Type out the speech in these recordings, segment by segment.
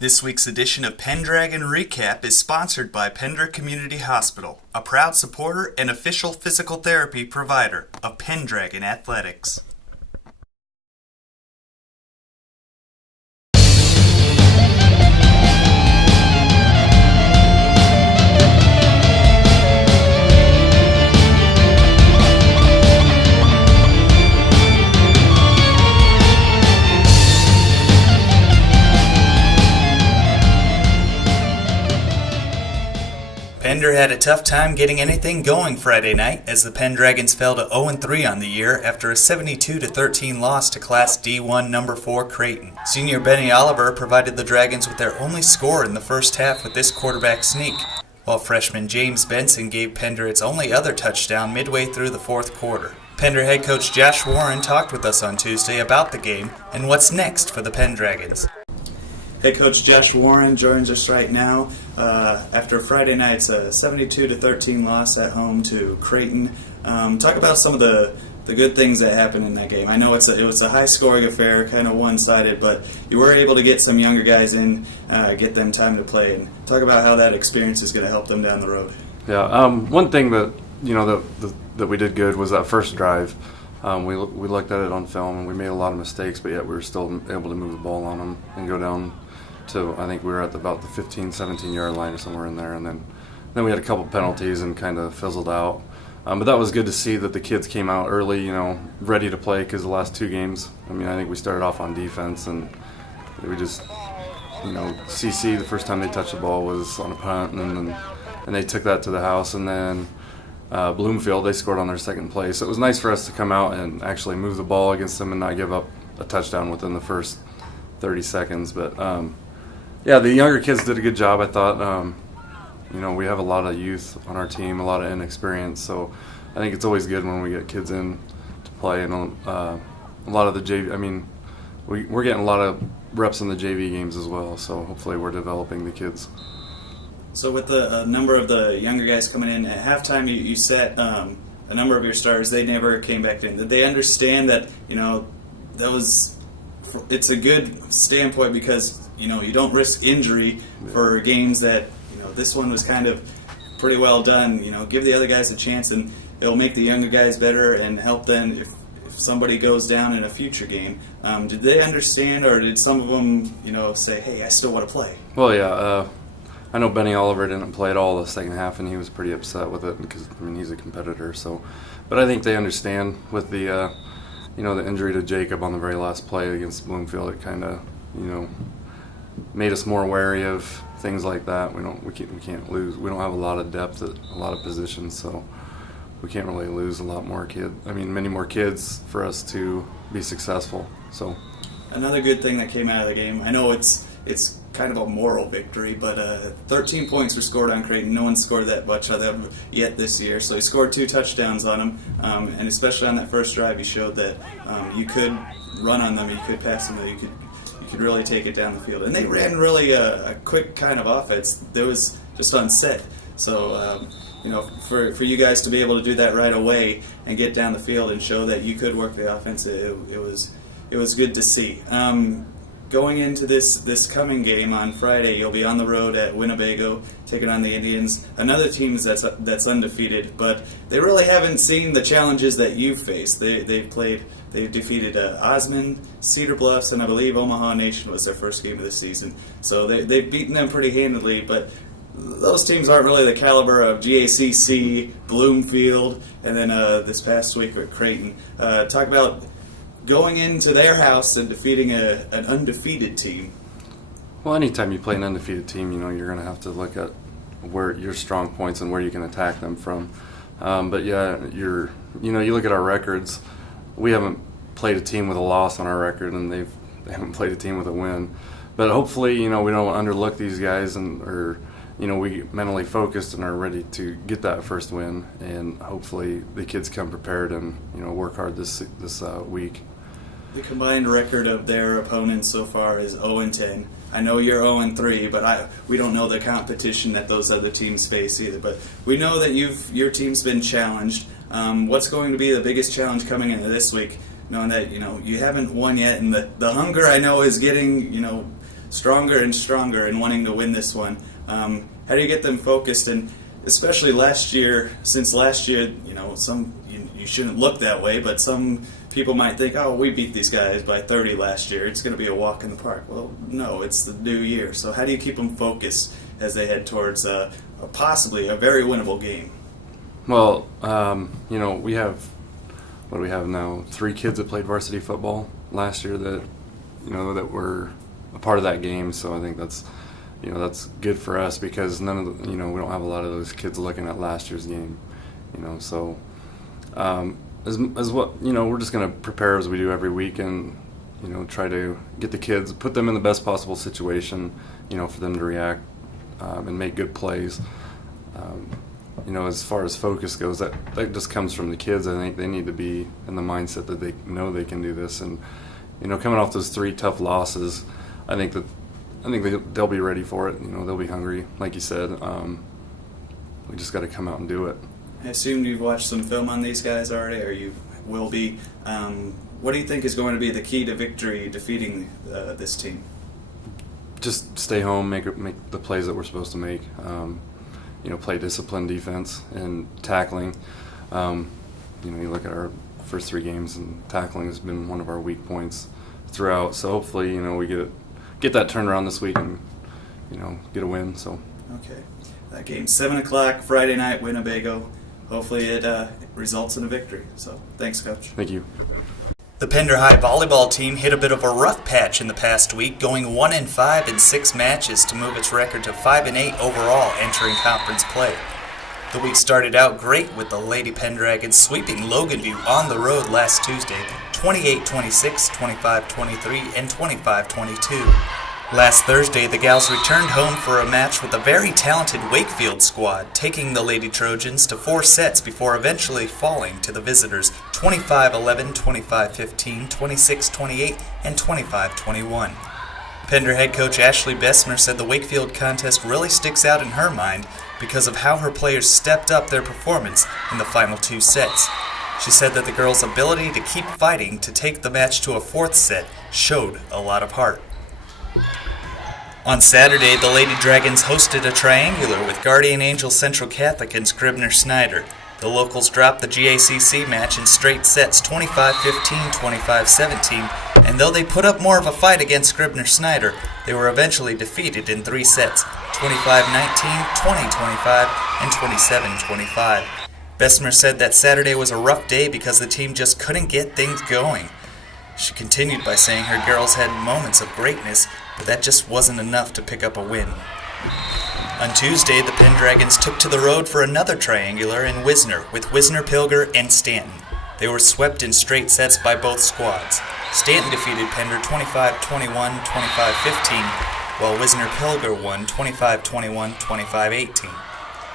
This week's edition of Pendragon Recap is sponsored by Pender Community Hospital, a proud supporter and official physical therapy provider of Pendragon Athletics. Pender had a tough time getting anything going Friday night as the Pendragons fell to 0-3 on the year after a 72-13 loss to Class D1 No. 4 Creighton. Senior Benny Oliver provided the Dragons with their only score in the first half with this quarterback sneak, while freshman James Benson gave Pender its only other touchdown midway through the fourth quarter. Pender head coach Josh Warren talked with us on Tuesday about the game and what's next for the Pendragons. Head coach Josh Warren joins us right now after Friday night's 72-13 loss at home to Creighton. Talk about some of the good things that happened in that game. I know it was a high-scoring affair, kind of one-sided, but you were able to get some younger guys in, get them time to play, and talk about how that experience is going to help them down the road. Yeah, one thing that that we did good was that first drive. We looked at it on film and we made a lot of mistakes, but yet we were still able to move the ball on them and go down to, I think we were at about the 15, 17-yard line or somewhere in there, and then we had a couple penalties and kind of fizzled out. But that was good to see that the kids came out early, ready to play, because the last two games, I think we started off on defense and we just, CC, the first time they touched the ball was on a punt, and they took that to the house, and then Bloomfield, they scored on their second play. So it was nice for us to come out and actually move the ball against them and not give up a touchdown within the first 30 seconds. But, the younger kids did a good job, I thought. We have a lot of youth on our team, a lot of inexperience. So I think it's always good when we get kids in to play. And a lot of the JV, we're getting a lot of reps in the JV games as well. So hopefully we're developing the kids. So with the number of the younger guys coming in, at halftime you set a number of your stars, they never came back in. Did they understand that, it's a good standpoint because, you don't risk injury for games that, this one was kind of pretty well done. Give the other guys a chance and it'll make the younger guys better and help them if somebody goes down in a future game. Did they understand, or did some of them, say, hey, I still want to play? Well, yeah. I know Benny Oliver didn't play at all the second half, and he was pretty upset with it because he's a competitor. So, but I think they understand with the the injury to Jacob on the very last play against Bloomfield. It kind of made us more wary of things like that. We can't lose. We don't have a lot of depth at a lot of positions, so we can't really lose a lot more many more kids for us to be successful. So another good thing that came out of the game. I know it's kind of a moral victory, but 13 points were scored on Creighton. No one scored that much on them yet this year, so he scored 2 touchdowns on them, and especially on that first drive, he showed that you could run on them, you could pass them, you could really take it down the field. And they ran really a quick kind of offense that was just unset. So, for you guys to be able to do that right away and get down the field and show that you could work the offense, it was good to see. Going into this coming game on Friday, you'll be on the road at Winnebago, taking on the Indians, another team that's undefeated, but they really haven't seen the challenges that you've faced. They've defeated Osmond, Cedar Bluffs, and I believe Omaha Nation was their first game of the season. So they've beaten them pretty handily, but those teams aren't really the caliber of GACC, Bloomfield, and then this past week with Creighton. Talk about going into their house and defeating an undefeated team. Well, anytime you play an undefeated team, you're going to have to look at where your strong points and where you can attack them from. But yeah, you look at our records. We haven't played a team with a loss on our record, and they haven't played a team with a win. But hopefully, we don't underlook these guys, we mentally focused and are ready to get that first win. And hopefully, the kids come prepared and work hard this week. The combined record of their opponents so far is 0-10. I know you're 0-3, but we don't know the competition that those other teams face either. But we know that your team's been challenged. What's going to be the biggest challenge coming into this week, knowing that you haven't won yet, and the hunger I know is getting stronger and stronger and wanting to win this one. How do you get them focused? And especially since last year, you shouldn't look that way, but some people might think, oh, we beat these guys by 30 last year. It's going to be a walk in the park. Well, no, it's the new year. So how do you keep them focused as they head towards possibly a very winnable game? Well, we have, what do we have now? 3 kids that played varsity football last year that were a part of that game. So I think that's good for us because we don't have a lot of those kids looking at last year's game. So we're just going to prepare as we do every week and try to get the kids, put them in the best possible situation, for them to react and make good plays. As far as focus goes, that just comes from the kids. I think they need to be in the mindset that they know they can do this. And coming off those 3 tough losses, I think they'll be ready for it. They'll be hungry, like you said. We just got to come out and do it. I assume you've watched some film on these guys already, or you will be. What do you think is going to be the key to victory defeating this team? Just stay home, make the plays that we're supposed to make. Play disciplined defense and tackling. You look at our first 3 games, and tackling has been one of our weak points throughout. So hopefully, we get that turned around this week and get a win. So. Okay, that game's 7 o'clock Friday night, Winnebago. Hopefully it results in a victory. So thanks, Coach. Thank you. The Pender High volleyball team hit a bit of a rough patch in the past week, going 1-5 in 6 matches to move its record to 5-8 overall entering conference play. The week started out great with the Lady Pendragon sweeping Loganview on the road last Tuesday, 28-26, 25-23, and 25-22. Last Thursday, the gals returned home for a match with a very talented Wakefield squad, taking the Lady Trojans to 4 sets before eventually falling to the visitors 25-11, 25-15, 26-28, and 25-21. Pender head coach Ashley Bessemer said the Wakefield contest really sticks out in her mind because of how her players stepped up their performance in the final 2 sets. She said that the girls' ability to keep fighting to take the match to a 4th set showed a lot of heart. On Saturday, the Lady Dragons hosted a triangular with Guardian Angel Central Catholic and Scribner Snyder. The locals dropped the GACC match in straight sets 25-15, 25-17, and though they put up more of a fight against Scribner Snyder, they were eventually defeated in 3 sets, 25-19, 20-25, and 27-25. Bessemer said that Saturday was a rough day because the team just couldn't get things going. She continued by saying her girls had moments of greatness, but that just wasn't enough to pick up a win. On Tuesday, the Pendragons took to the road for another triangular in Wisner with Wisner Pilger and Stanton. They were swept in straight sets by both squads. Stanton defeated Pender 25-21, 25-15, while Wisner Pilger won 25-21, 25-18.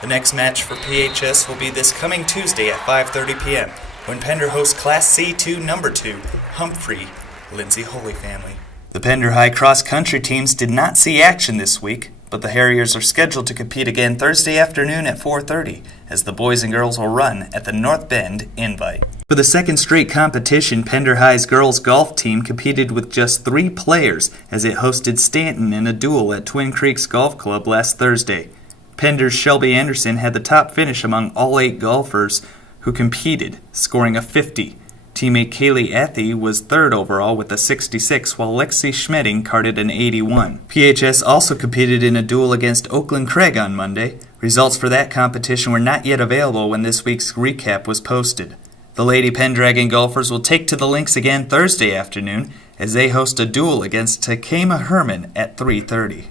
The next match for PHS will be this coming Tuesday at 5:30 p.m. when Pender hosts Class C2 No. 2, Humphrey, Lindsay Holy Family. The Pender High cross-country teams did not see action this week, but the Harriers are scheduled to compete again Thursday afternoon at 4:30, as the boys and girls will run at the North Bend Invite. For the second straight competition, Pender High's girls golf team competed with just 3 players as it hosted Stanton in a duel at Twin Creeks Golf Club last Thursday. Pender's Shelby Anderson had the top finish among all 8 golfers who competed, scoring a 50. Teammate Kaylee Ethy was 3rd overall with a 66, while Lexi Schmedding carded an 81. PHS also competed in a duel against Oakland Craig on Monday. Results for that competition were not yet available when this week's recap was posted. The Lady Pendragon golfers will take to the links again Thursday afternoon as they host a duel against Takema Herman at 3:30.